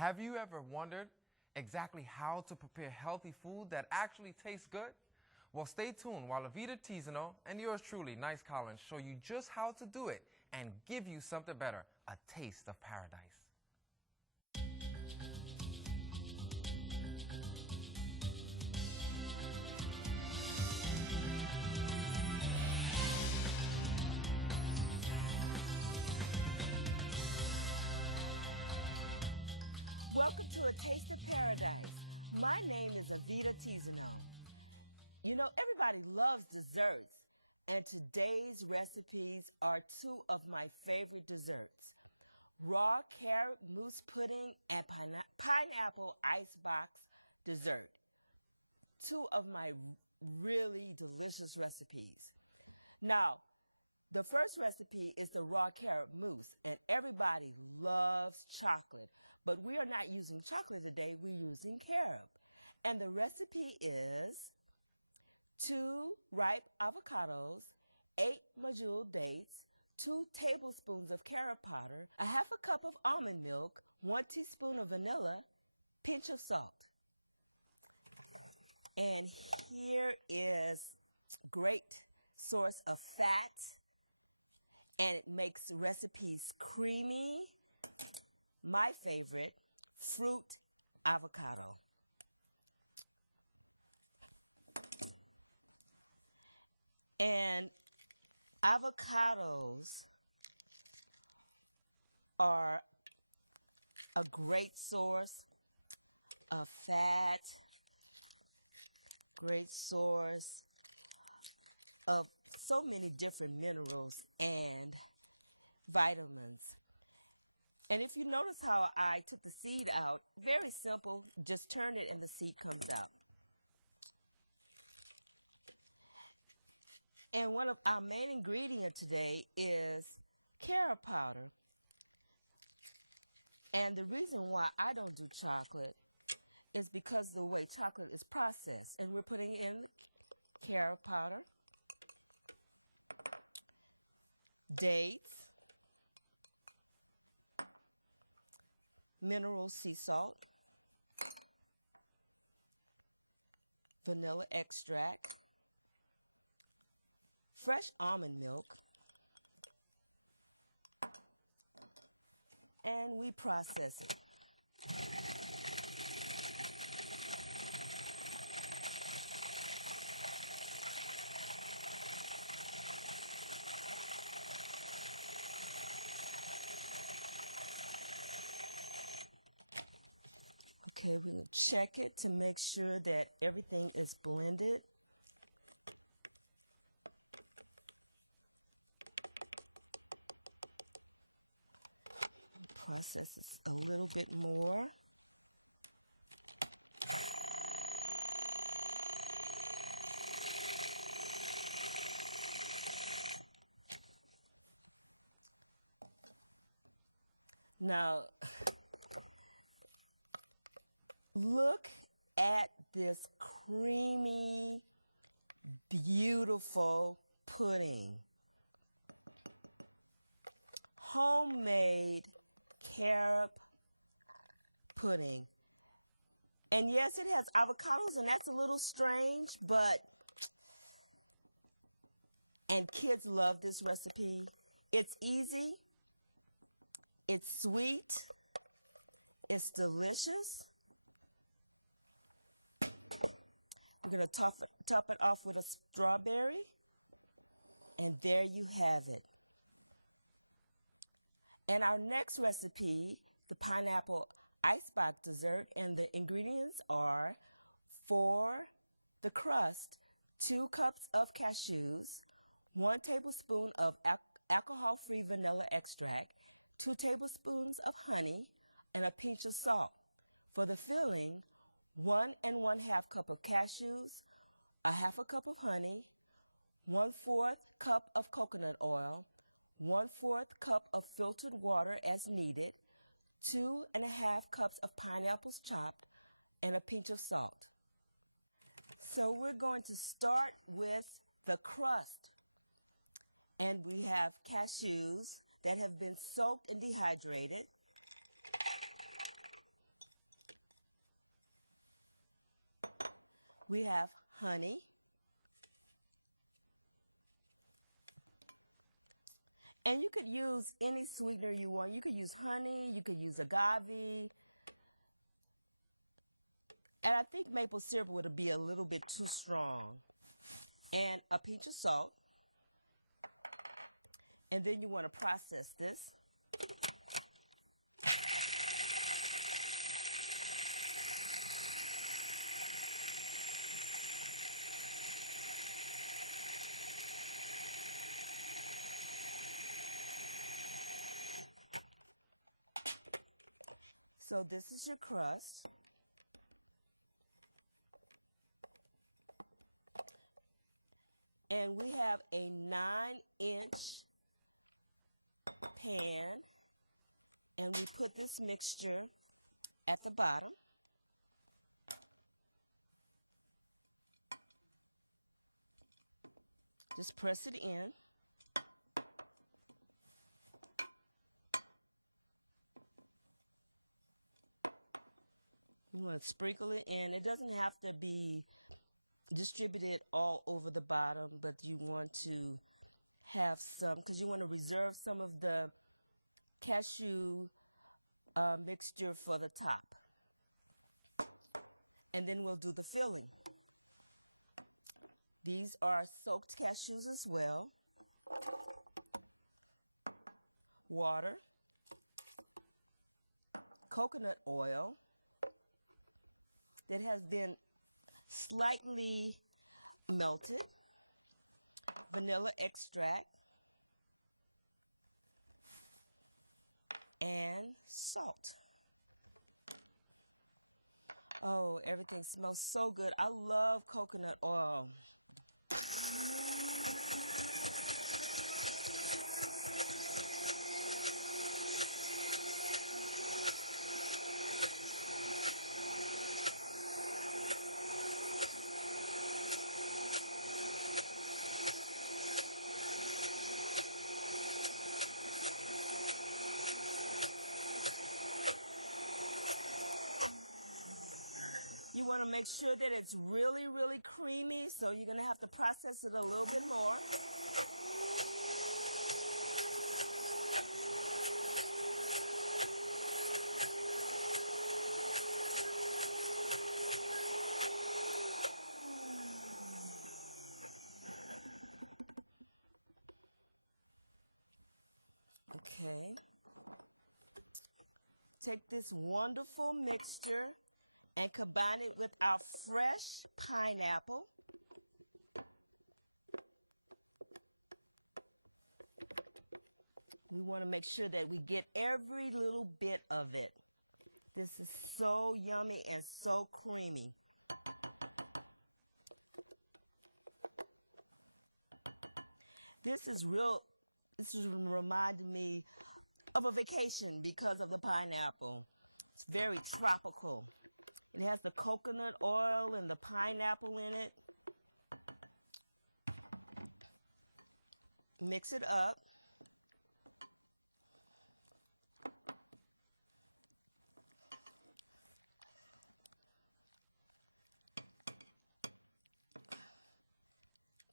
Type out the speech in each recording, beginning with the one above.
Have you ever wondered exactly how to prepare healthy food that actually tastes good? Well, stay tuned while Avita Tizano and yours truly, Nice Collins, show you just how to do it and give you something better, a taste of paradise. Welcome to A Taste of Paradise. My name is Avita Tizano. You know, everybody loves desserts, and today's recipes are two of my favorite desserts: raw Carob Mousse pudding and pineapple icebox dessert. Two of my really delicious recipes. Now, the first recipe is the raw Carob Mousse, and everybody loves chocolate, but we are not using chocolate today, we're using carob. And the recipe is 2 ripe avocados, 8 medjool dates, 2 tablespoons of carob powder, a half a cup of almond milk, 1 teaspoon of vanilla, pinch of salt. And here is great source of fat, and it makes recipes creamy. My favorite, fruit avocado. And avocados are a great source of fat, great source of so many different minerals and vitamins. And if you notice how I took the seed out, very simple, just turn it and the seed comes out. And one of our main ingredients today is carob powder. And the reason why I don't do chocolate is because of the way chocolate is processed. And we're putting in the carob powder, dates, mineral sea salt, vanilla extract, fresh almond milk, and we process it. Okay, we're going to check it to make sure that everything is blended. Process this a little bit more. Now, look at this creamy, beautiful pudding. Homemade carob pudding. And yes, it has avocados, and that's a little strange, and kids love this recipe. It's easy, it's sweet, it's delicious. We're going to top it off with a strawberry, and there you have it. And our next recipe, the pineapple icebox dessert, and the ingredients are: for the crust, 2 cups of cashews, 1 tablespoon of alcohol-free vanilla extract, 2 tablespoons of honey, and a pinch of salt. For the filling, 1 1/2 cup of cashews, a half a cup of honey, 1/4 cup of coconut oil, 1/4 cup of filtered water as needed, 2 1/2 cups of pineapples chopped, and a pinch of salt. So we're going to start with the crust. And we have cashews that have been soaked and dehydrated. We have honey. And you could use any sweetener you want. You could use honey, you could use agave. And I think maple syrup would be a little bit too strong. And a pinch of salt. And then you want to process this. So this is your crust. And we have a 9-inch pan, and we put this mixture at the bottom. Just press it in. You want to sprinkle it in. It doesn't have to be distributed all over the bottom, but you want to have some, because you want to reserve some of the cashew mixture for the top. And then we'll do the filling. These are soaked cashews as well. Water. Coconut oil that has been slightly melted, vanilla extract, and salt. Oh, everything smells so good. I love coconut oil. You want to make sure that it's really, really creamy, so you're going to have to process it a little bit more. Okay. Take this wonderful mixture and combine it with our fresh pineapple. We want to make sure that we get every little bit of it. This is so yummy and so creamy. This is reminding me of a vacation because of the pineapple. It's very tropical. It has the coconut oil and the pineapple in it. Mix it up.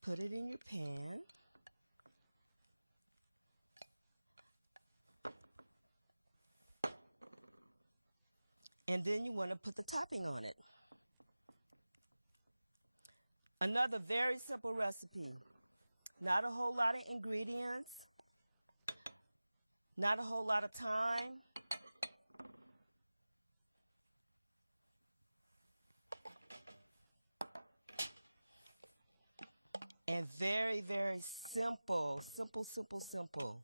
Put it in your pan. And then you want to put the topping on it. Another very simple recipe. Not a whole lot of ingredients. Not a whole lot of time. And very, very simple. Simple, simple, simple.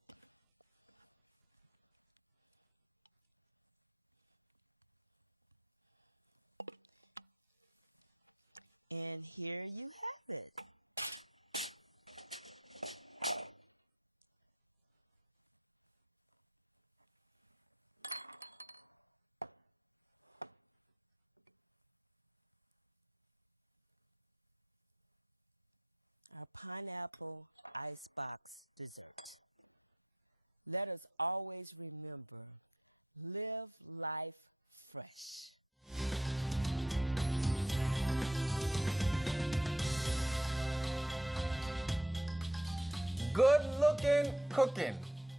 And here you have it. Our pineapple icebox dessert. Let us always remember, live life fresh. Good Lookin Cookin.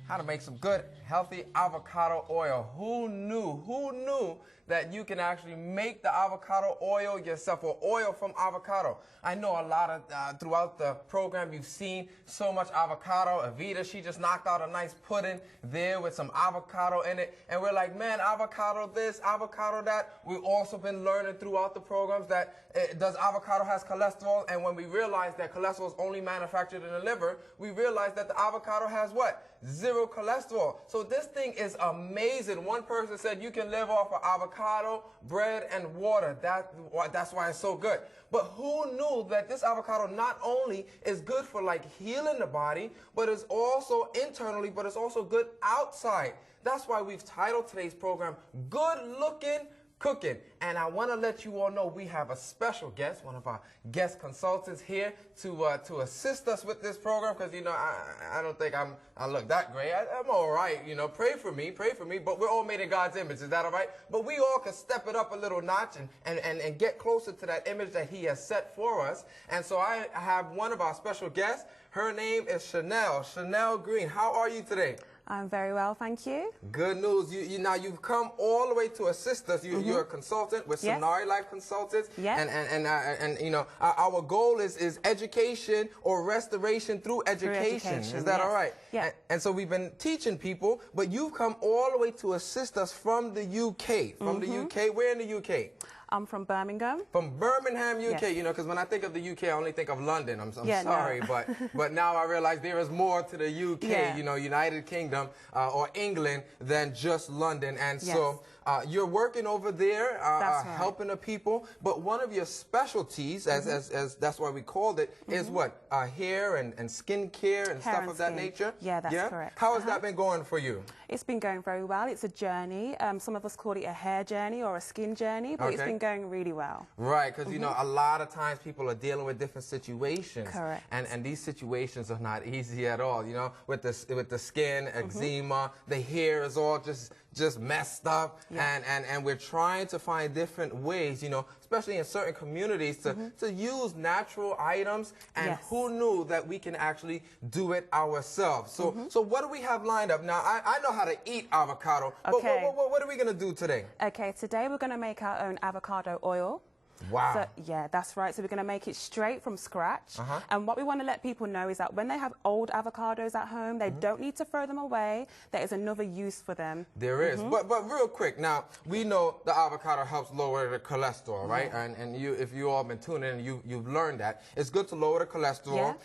How to make some good, healthy avocado oil. Who knew that you can actually make the avocado oil yourself, or oil from avocado? I know a lot of, throughout the program, you've seen so much avocado. Avita, she just knocked out a nice pudding there with some avocado in it. And we're like, man, avocado this, avocado that. We've also been learning throughout the programs that does avocado has cholesterol? And when we realized that cholesterol is only manufactured in the liver, we realized that the avocado has what? 0 cholesterol. So this thing is amazing. One person said you can live off of avocado, bread, and water. That's why it's so good. But who knew that this avocado not only is good for like healing the body, but it's also internally, but it's also good outside. That's why we've titled today's program, Good Lookin Cookin. And I want to let you all know we have a special guest, one of our guest consultants here to assist us with this program, because, you know, I don't think I look that great. I'm all right, you know, pray for me, but we're all made in God's image. Is that all right? But we all can step it up a little notch and get closer to that image that he has set for us. And so I have one of our special guests. Her name is Chanel Green. How are you today? I'm very well, thank you. Good news. Now you've come all the way to assist us. You're a consultant with Sonari Life Consultants. Yes. And you know, our goal is education or restoration through education. Is that all right? Yeah. And so we've been teaching people, but you've come all the way to assist us from the UK. From the UK. Where in the UK? I'm from Birmingham. From Birmingham, UK, Yes. you know, because when I think of the UK, I only think of London. I'm Yeah, sorry, no. but now I realize there is more to the UK, Yeah. you know, United Kingdom or England than just London. And Yes. so you're working over there, That's right. helping the people. But one of your specialties, as that's why we called it, is what? Hair and skin care and Hair stuff and of that skin. nature? Yeah, that's correct. How has that been going for you? It's been going very well. It's a journey. Some of us call it a hair journey or a skin journey, but it's Okay. been going really well. Right, because you know, a lot of times people are dealing with different situations. Correct. And these situations are not easy at all. You know, with the skin, eczema, the hair is all just messed up. Yeah. And we're trying to find different ways, you know, especially in certain communities, to use natural items. And Yes. who knew that we can actually do it ourselves? So what do we have lined up? Now, I know how to eat avocado, Okay. but what are we going to do today? Okay, today we're going to make our own avocado oil. Wow. So, yeah, that's right. So we're going to make it straight from scratch. And what we want to let people know is that when they have old avocados at home, they don't need to throw them away. There is another use for them. There is. But real quick, now, we know the avocado helps lower the cholesterol, right? And if you all been tuning in, you've learned that. It's good to lower the cholesterol.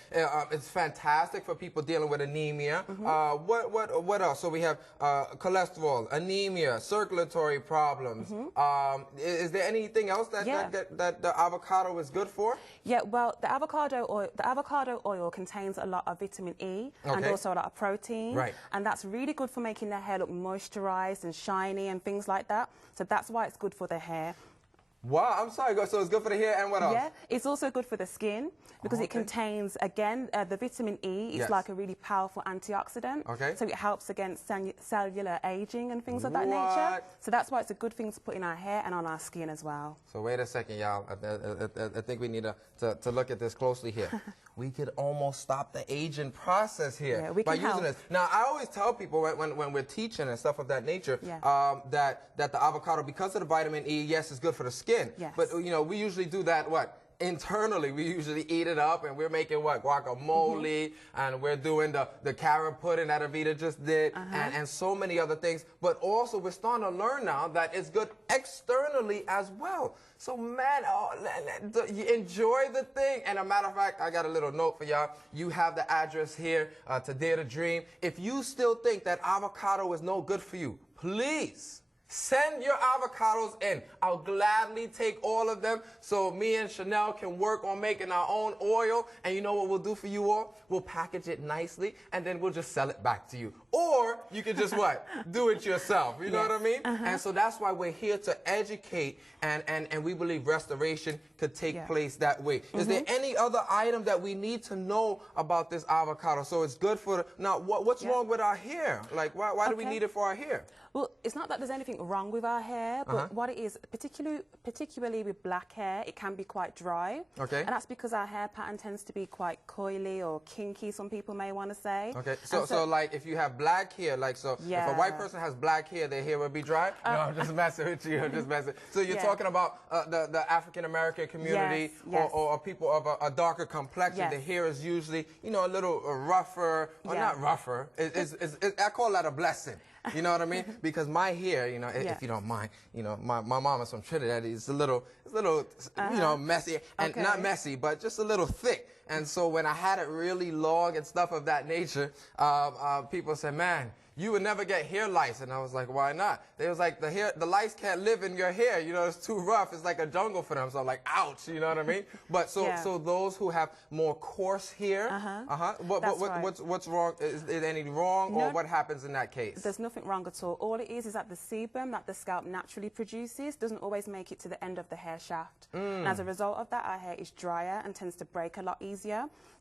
It's fantastic for people dealing with anemia. What else? So we have cholesterol, anemia, circulatory problems. Is there anything else that the avocado is good for? Yeah, well, the avocado oil contains a lot of vitamin E and Okay. also a lot of protein. Right. And that's really good for making the hair look moisturized and shiny and things like that. So that's why it's good for the hair. Wow, I'm sorry. So it's good for the hair, and what else? Yeah, it's also good for the skin because it contains, again, the vitamin E. It's Yes. like a really powerful antioxidant. Okay. So it helps against cellular aging and things of that nature. What? So that's why it's a good thing to put in our hair and on our skin as well. So wait a second, y'all. I think we need to look at this closely here. We could almost stop the aging process here Yeah, we by can using help. this. Now, I always tell people when we're teaching and stuff of that nature that the avocado, because of the vitamin E, yes, it's good for the skin. Yes. But, you know, we usually do that, internally. We usually eat it up, and we're making guacamole, and we're doing the Carob pudding that Avita just did, and so many other things. But also, we're starting to learn now that it's good externally as well. So, man, you enjoy the thing. And a matter of fact, I got a little note for y'all. You have the address here to Dare to Dream. If you still think that avocado is no good for you, please send your avocados in. I'll gladly take all of them so me and Chanel can work on making our own oil. And you know what we'll do for you all? We'll package it nicely, and then we'll just sell it back to you. or you can just what? Do it yourself. You know what I mean? And so that's why we're here to educate, and we believe restoration could take place that way. Is there any other item that we need to know about this avocado? So it's good for, now what's wrong with our hair? Like why do we need it for our hair? Well, it's not that there's anything wrong with our hair, but what it is, particularly with black hair, it can be quite dry. Okay. And that's because our hair pattern tends to be quite coily or kinky, some people may want to say. Okay. So like if you have black hair, like if a white person has black hair, their hair will be dry? No, I'm just messing with you. I'm just messing. So you're talking about the African-American community or people of a darker complexion. The hair is usually, you know, a little rougher, or not rougher. I call that a blessing. You know what I mean? Because my hair, you know, if you don't mind, you know, my mom is from Trinidad. It's a little, you know, messy, and not messy, but just a little thick. And so when I had it really long and stuff of that nature, people said, "Man, you would never get hair lice." And I was like, "Why not?" They was like, the lice can't live in your hair. You know, it's too rough. It's like a jungle for them. So I'm like, ouch. You know what I mean? But so those who have more coarse hair, what's wrong? Is there anything wrong, or what happens in that case? There's nothing wrong at all. All it is that the sebum that the scalp naturally produces doesn't always make it to the end of the hair shaft. And as a result of that, our hair is drier and tends to break a lot easier.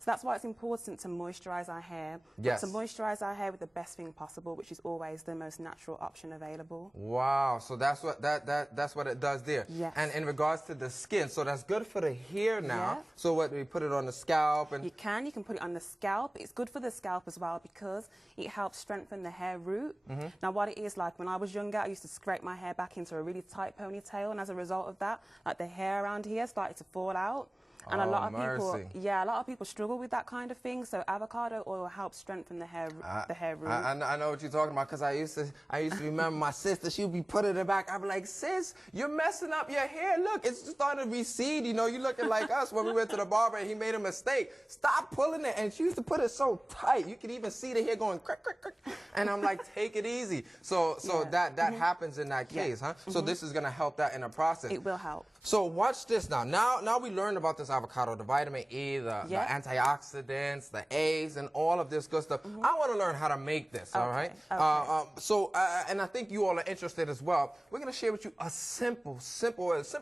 So that's why it's important to moisturize our hair. To moisturize our hair with the best thing possible, which is always the most natural option available. Wow, so that's what that's what it does there. Yes. And in regards to the skin, so that's good for the hair now. So what, we put it on the scalp? And you can put it on the scalp. It's good for the scalp as well because it helps strengthen the hair root. Now what it is, like when I was younger, I used to scrape my hair back into a really tight ponytail, and as a result of that, like the hair around here started to fall out. And a lot of people struggle with that kind of thing. So avocado oil helps strengthen the hair root. I know what you're talking about, because I used to remember my sister. She would be putting it back. I'd be like, "Sis, you're messing up your hair. Look, it's starting to recede. You know, you're looking like us when we went to the barber and he made a mistake. Stop pulling it." And she used to put it so tight. You could even see the hair going crick, crick, crick. And I'm like, take it easy. So that happens in that case, huh? So this is gonna help that in the process. It will help. So watch this now. Now we learned about this avocado, the vitamin E, the antioxidants, the A's, and all of this good stuff. I want to learn how to make this, all right? And I think you all are interested as well. We're going to share with you a simple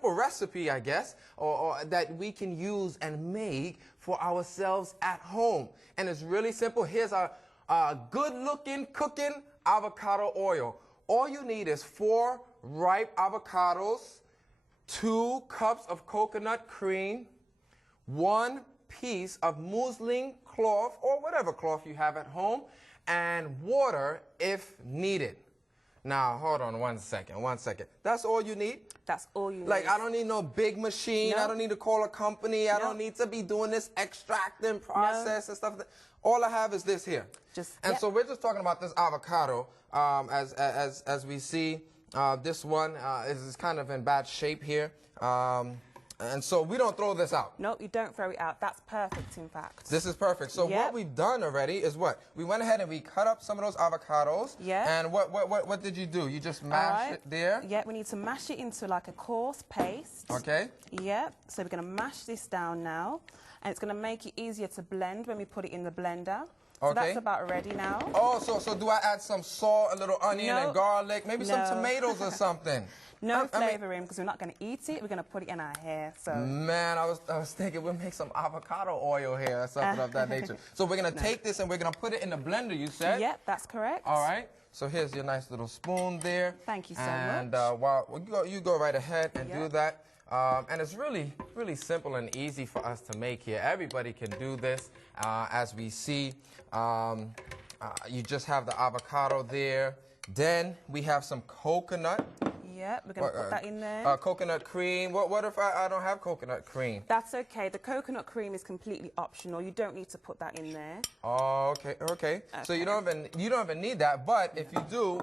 recipe, I guess, or that we can use and make for ourselves at home. And it's really simple. Here's our good-looking cooking avocado oil. All you need is 4 ripe avocados, 2 cups of coconut cream, 1 piece of muslin cloth, or whatever cloth you have at home, and water if needed. Now, hold on one second. That's all you need? That's all you need. Like, I don't need no big machine. No. I don't need to call a company. I don't need to be doing this extracting process and stuff. All I have is this here. So we're just talking about this avocado. As we see, this one is kind of in bad shape here. And so we don't throw this out. No, you don't throw it out. That's perfect, in fact. This is perfect. So what we've done already is what? We went ahead and we cut up some of those avocados. And what did you do? You just mash it there? Yeah, we need to mash it into like a coarse paste. Okay. Yeah, so we're going to mash this down now. And it's going to make it easier to blend when we put it in the blender. So that's about ready now. Oh, so do I add some salt, a little onion and garlic, maybe some tomatoes or something? No flavoring, because we're not going to eat it. We're going to put it in our hair. So man, I was thinking we'll make some avocado oil here or something of that nature. So we're going to take this and we're going to put it in the blender, you said? Yep, that's correct. All right. So here's your nice little spoon there. Thank you so much. And you go right ahead and do that. And it's really simple and easy for us to make here. Everybody can do this. As we see, you just have the avocado there. Then we have some coconut. Yeah, we're going to put that in there. Coconut cream. What if I don't have coconut cream? That's okay. The coconut cream is completely optional. You don't need to put that in there. Oh, okay. So you don't even need that. But if you do,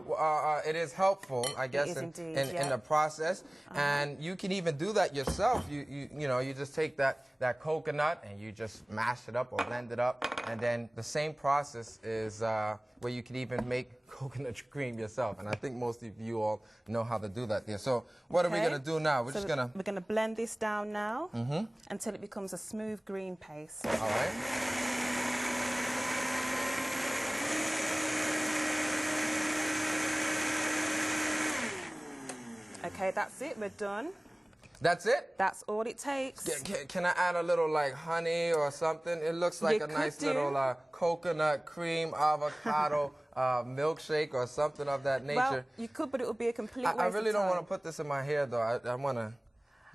it is helpful, I guess, in the process. And you can even do that yourself. You just take that coconut and you just mash it up or blend it up, and then the same process is where you can even make coconut cream yourself, and I think most of you all know how to do that there. So what are we going to do now? We're going to blend this down now until it becomes a smooth green paste. All right. Okay, that's it. We're done. That's it? That's all it takes. Can I add a little like honey or something? It looks like a nice little coconut cream avocado milkshake or something of that nature. Well, you could, but it would be a complete waste of time. I really don't want to put this in my hair though. I want to.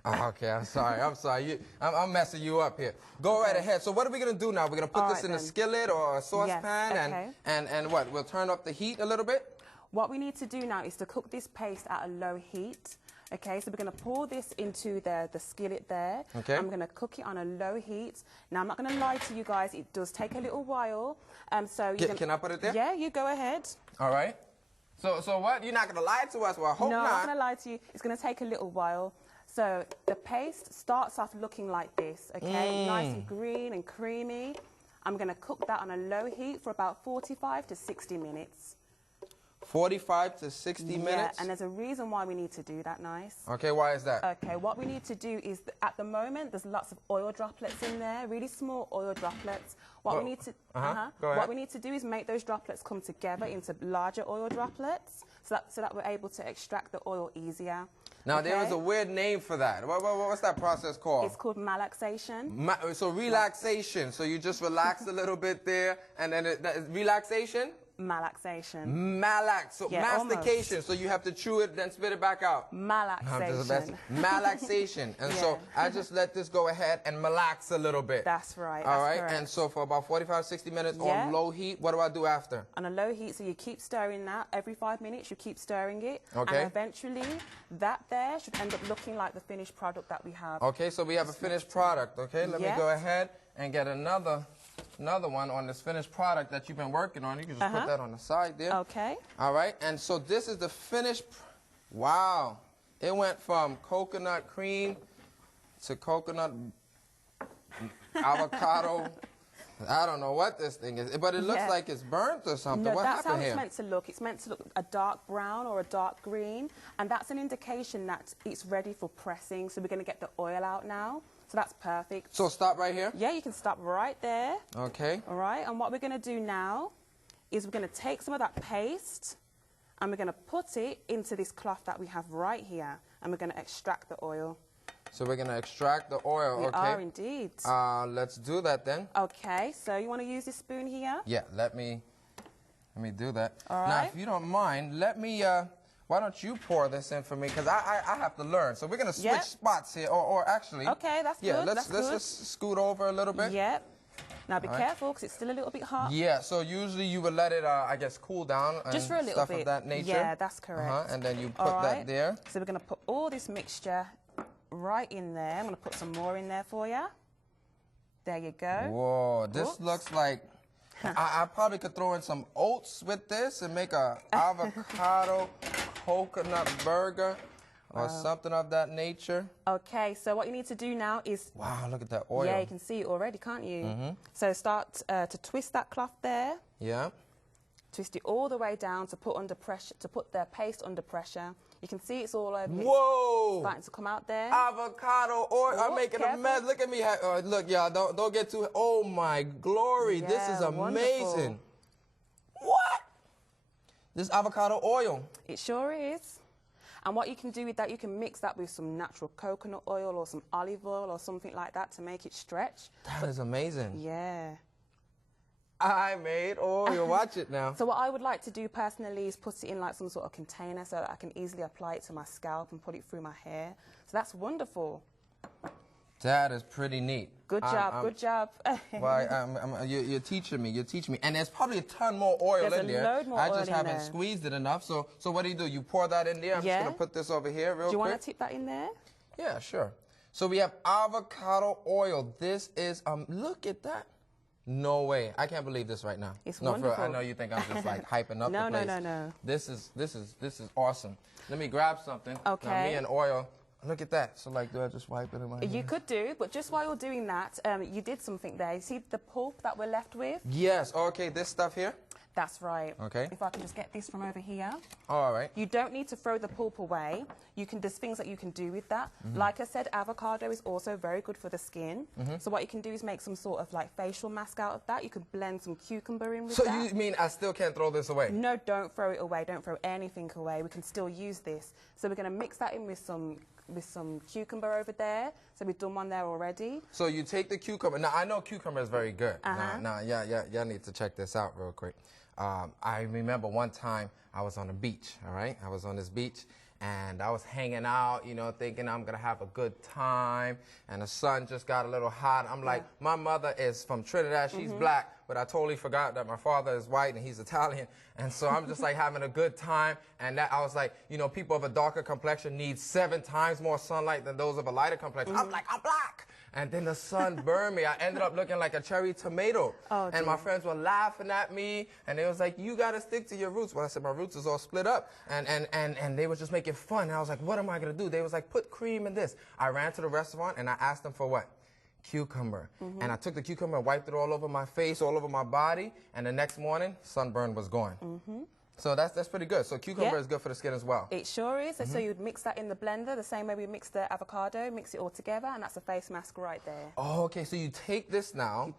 Oh, okay, I'm sorry. I'm messing you up here. Go right ahead. So what are we going to do now? We're going to put this in a skillet or a saucepan and what? We'll turn up the heat a little bit? What we need to do now is to cook this paste at a low heat. Okay, so we're going to pour this into the skillet there. Okay. I'm going to cook it on a low heat. Now, I'm not going to lie to you guys. It does take a little while. Can I put it there? Yeah, you go ahead. All right. So what? You're not going to lie to us? Well, I hope not. No, I'm not going to lie to you. It's going to take a little while. So the paste starts off looking like this, okay? Nice and green and creamy. I'm going to cook that on a low heat for about 45 to 60 minutes. 45 to 60 minutes? Yeah, and there's a reason why we need to do that, Nice. Okay, why is that? Okay, what we need to do is, at the moment, there's lots of oil droplets in there, really small oil droplets. What we need to do is make those droplets come together into larger oil droplets so that we're able to extract the oil easier. Now, there is a weird name for that. What's that process called? It's called malaxation. So relaxation. So you just relax a little bit there, and then relaxation? Malaxation. So mastication. Almost. So you have to chew it, then spit it back out. Malaxation. Malaxation. And so I just let this go ahead and malax a little bit. That's right. All right. Correct. And so for about 45, 60 minutes on low heat, what do I do after? On a low heat, so you keep stirring that. Every 5 minutes, you keep stirring it. Okay. And eventually, that there should end up looking like the finished product that we have. Okay, so we have a finished product. Okay, let me go ahead and get another one on this finished product that you've been working on. You can just put that on the side there. Okay. All right, and so this is the finished. Wow, it went from coconut cream to coconut avocado. I don't know what this thing is, but it looks like it's burnt or something. No, what that's happened how here? it's meant to look. It's meant to look a dark brown or a dark green, and that's an indication that it's ready for pressing. So we're going to get the oil out now. So that's perfect. So stop right here? Yeah, you can stop right there. Okay. All right, and what we're going to do now is we're going to take some of that paste and we're going to put it into this cloth that we have right here, and we're going to extract the oil. So we're going to extract the oil, We are indeed. Let's do that then. Okay, so you want to use this spoon here? Yeah, let me do that. All right. Now, if you don't mind, let me, why don't you pour this in for me? Because I have to learn. So we're going to switch spots here, or actually. Okay, that's good. Let's just scoot over a little bit. Yep. Now be careful, because it's still a little bit hot. Yeah, so usually you would let it, I guess, cool down. Just for a little stuff bit. Of that nature. Yeah, that's correct. And then you put that there. So we're going to put all this mixture right in there. I'm going to put some more in there for you. There you go. Whoa, this looks like... I probably could throw in some oats with this and make a avocado coconut burger or something of that nature. Okay, so what you need to do now is... Wow, look at that oil. Yeah, you can see it already, can't you? So start to twist that cloth there. Yeah. Twist it all the way down to put under pressure, to put the paste under pressure. You can see it's all over. Whoa! It's starting to come out there. Avocado oil. I'm making a mess. Look at me. Look, y'all, don't get too... Oh, my glory. This is amazing. Wonderful. What? This avocado oil. It sure is. And what you can do with that, you can mix that with some natural coconut oil or some olive oil or something like that to make it stretch. That is amazing. Yeah. I made oil. Watch it now. So what I would like to do personally is put it in like some sort of container so that I can easily apply it to my scalp and put it through my hair. So that's wonderful. That is pretty neat. Good job, good job. Well, you're teaching me. You're teaching me. And there's probably a ton more oil in there. There's a load more I oil just in haven't there. squeezed it enough. So what do? You pour that in there? I'm just going to put this over here real quick. Do you want to tip that in there? Yeah, sure. So we have avocado oil. This is, look at that. No way. I can't believe this right now. It's No, wonderful. I know you think I'm just like hyping up the place. No. This is awesome. Let me grab something. Okay. Now, me and oil. Look at that. So like, do I just wipe it in my hand? You could do, but just while you're doing that, you did something there. You see the pulp that we're left with? Yes. Okay, this stuff here? That's right. Okay. If I can just get this from over here. All right. You don't need to throw the pulp away. There's things that you can do with that. Like I said, avocado is also very good for the skin. So what you can do is make some sort of like facial mask out of that. You can blend some cucumber in with So that. you mean I still can't throw this away? No, don't throw it away. Don't throw anything away. We can still use this. So we're going to mix that in with some cucumber over there. So we've done one there already. So you take the cucumber. Now, I know cucumber is very good. Y'all need to check this out real quick. I remember one time I was on the beach, all right? I was on this beach, and I was hanging out, you know, thinking I'm going to have a good time, and the sun just got a little hot. I'm like, my mother is from Trinidad. She's black, but I totally forgot that my father is white and he's Italian. And so I'm just like having a good time. And that I was like, you know, people of a darker complexion need 7 times more sunlight than those of a lighter complexion. I'm like, I'm black. And then the sun burned me. I ended up looking like a cherry tomato. Oh, and my friends were laughing at me. And they was like, you got to stick to your roots. Well, I said, my roots is all split up. And they were just making fun. And I was like, what am I going to do? They was like, put cream in this. I ran to the restaurant and I asked them for what? Cucumber. And I took the cucumber and wiped it all over my face, all over my body. And the next morning, sunburn was gone. So that's pretty good. So cucumber is good for the skin as well. It sure is. So you'd mix that in the blender the same way we mix the avocado, mix it all together, and that's a face mask right there. Oh, okay. So you take this now,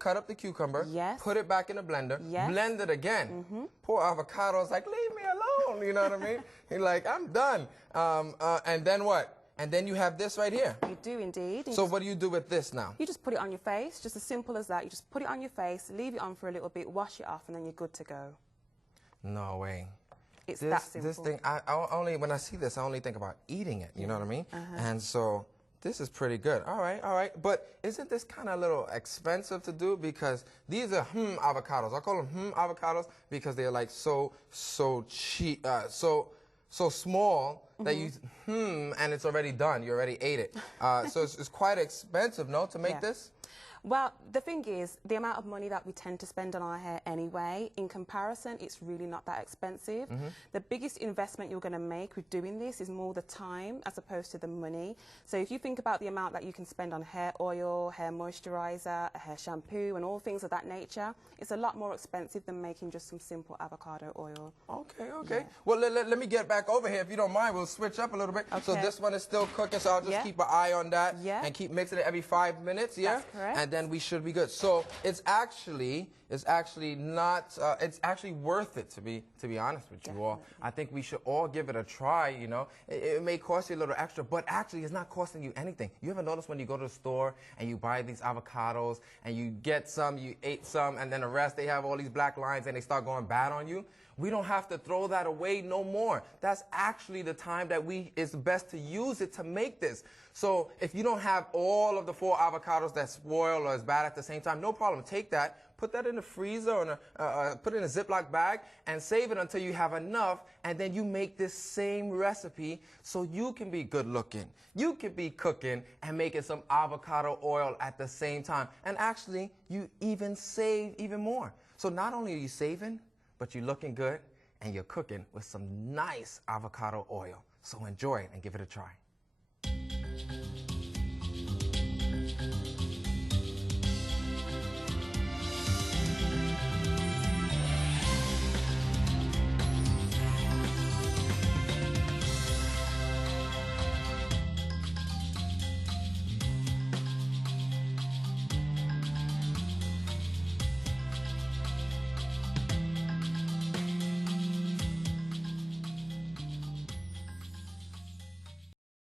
cut up the cucumber, put it back in the blender, blend it again. Poor avocado's like, leave me alone. You know what I mean? He's like, I'm done. And then what? And then you have this right here. You do indeed. So what do you do with this now? You just put it on your face, just as simple as that. You just put it on your face, leave it on for a little bit, wash it off, and then you're good to go. No way. It's that simple. This thing, when I see this, I only think about eating it. You know what I mean? And so this is pretty good. All right, all right. But isn't this kind of a little expensive to do? Because these are avocados. I call them avocados because they're like so cheap, so small that you, and it's already done. You already ate it. So it's quite expensive, no, to make this? Well, the thing is, the amount of money that we tend to spend on our hair anyway, in comparison, it's really not that expensive. The biggest investment you're going to make with doing this is more the time as opposed to the money. So if you think about the amount that you can spend on hair oil, hair moisturizer, hair shampoo, and all things of that nature, it's a lot more expensive than making just some simple avocado oil. Okay, okay. Yeah. Well, let me get back over here. If you don't mind, we'll switch up a little bit. So this one is still cooking, so I'll just keep an eye on that and keep mixing it every 5 minutes, That's correct. And then we should be good. So it's actually not, it's actually worth it, to be honest with you all. I think we should all give it a try, you know. It may cost you a little extra, but actually it's not costing you anything. You ever notice when you go to the store and you buy these avocados and you get some, you ate some, and then the rest, they have all these black lines and they start going bad on you? We don't have to throw that away no more. That's actually the time that it's best to use it to make this. So if you don't have all of the 4 avocados that spoil or is bad at the same time, no problem. Take that, put that in the freezer or put it in a Ziploc bag and save it until you have enough, and then you make this same recipe so you can be good looking. You can be cooking and making some avocado oil at the same time. And actually, you even save even more. So not only are you saving, but you're looking good and you're cooking with some nice avocado oil. So enjoy it and give it a try.